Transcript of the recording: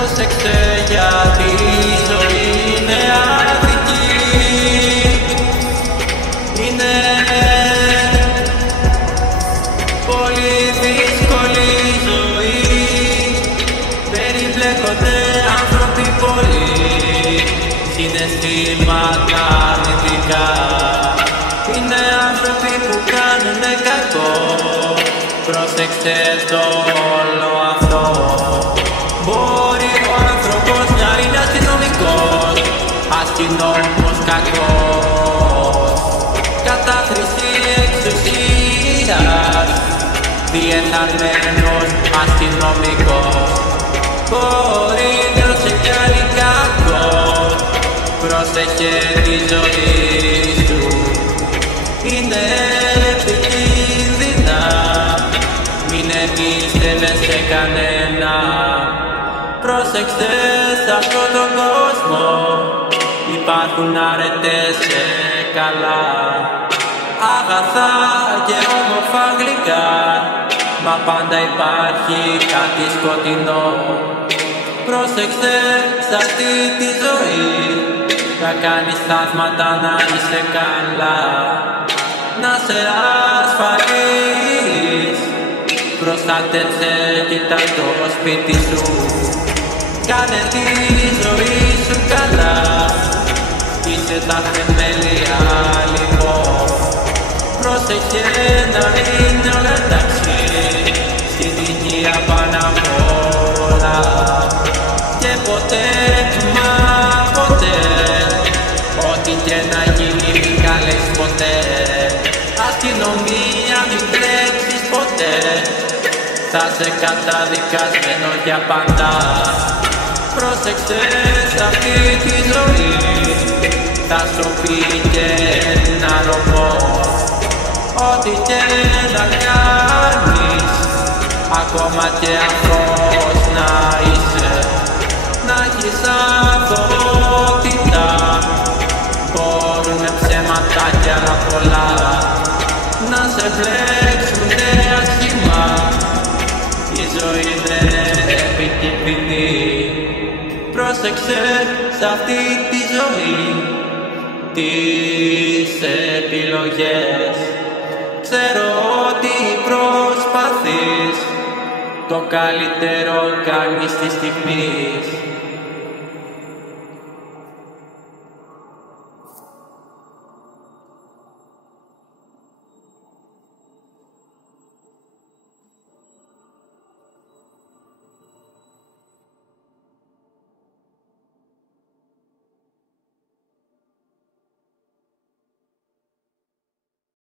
Πρόσεξε γιατί η ζωή είναι άδικη. Είναι πολύ δύσκολη η ζωή. Περιπλέκονται άνθρωποι πολλοί, συναισθήματα αρνητικά. Είναι άνθρωποι που κάνουνε κακό. Πρόσεξε το όλο αυτό. Μπορεί ο άνθρωπος να είναι αστυνομικός, αστυνόμος κακός, κατάχρηση εξουσίας, διεφθαρμένος αστυνομικός. Μπορεί να σε κάνει κακός, πρόσεχε τη ζωή σου. Είναι επικίνδυνα, μην εμπιστεύεσαι σε κανένα. Πρόσεξε σε αυτόν τον κόσμο, υπάρχουν αρετές και καλά, αγαθά και όμορφα γλυκά, μα πάντα υπάρχει κάτι σκοτεινό. Πρόσεξε σε αυτή τη ζωή, να κάνεις θαύματα, να είσαι καλά, να σε ασφαλείς. Προστάτεψε, κοίτα το σπίτι σου, κάνε τη ζωή σου καλά. Είσαι τα θεμέλια λοιπόν. Πρόσεχε να είναι όλα εντάξει, στην υγεία πάνω απ' όλα. Και ποτέ, μα ποτέ, ό,τι και να γίνει μην καλές ποτέ. Αστυνομία μην τρέξεις ποτέ, θα σε καταδικασμένο για πάντα. Πρόσεξε σ' αυτή τη ζωή, θα σου πει και ένα ρομπότ. Ό,τι και να κάνεις, ακόμα και αυτός να είσαι, να έχεις αυτότητα. Μπορούνε ψέματα κι άλλα πολλά να σε βλέξουνε άσχημα. Η ζωή δεν είναι επικίνδυνη. Πρόσεξε σ' αυτή τη ζωή τις επιλογές. Ξέρω ότι προσπαθείς, το καλύτερο κάνεις τη στιγμή.